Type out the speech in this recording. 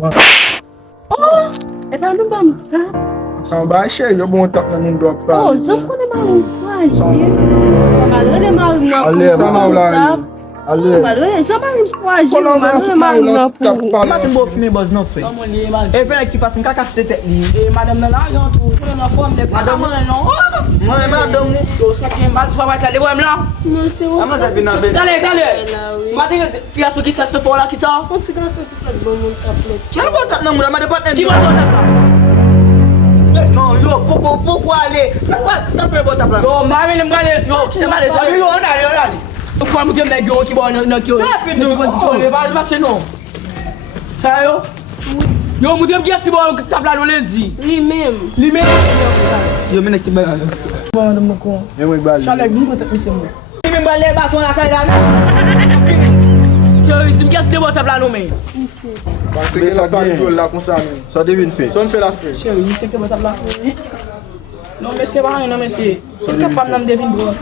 man. Oh! Ito ano ba? Ha? Sa baixo, eu vou montar no mundo pra. Oh, saan ko naman flash? Pagalo na mga Ale, pumunta. Ale. Pagalo na, saan mga flash? Quando eu Pagalo na mga Matin bo fime boz non fe. E ven ki pasin kaka sete li. Madame nan la yon tou, pou nan form de madame nan. Mwen madam mou. Yo sa ken bat pa bat la de wèm la. Non, c'est où? Ama sa vina ben. Dale. Matin ti aso ki sak se fò la ki sa. On se gasse tout ça de bon monde taplet. Chan bo tap nan mou la ma de pat Ki ba tap la? Non, yo, poko ale. Sa fe bo tap la. Yo, mami le mgale, yo, ki te male. Yo, on ale. Yo, kwa mou tem neg yo ki bo nan ki yo. Rapi nou. Va se nou. Sa yo? Yo, mou tem ki asi bo tap la nou lendi. Lui-même. Li men. Yo, mene ki ba ale. Madame mou kon. Eu vou embalo. Chalek, mou kote mi se mou. Li men ba le baton la kay la. Yo, ti mi kasi de bo tap la nou men. Ça c'est que ça pas de là comme ça même. Só devine fe. Só me fait la fête. Chéri, mi se ke bo tap la. Non, men se ba yon, non, men se. E kapam nan devin bro.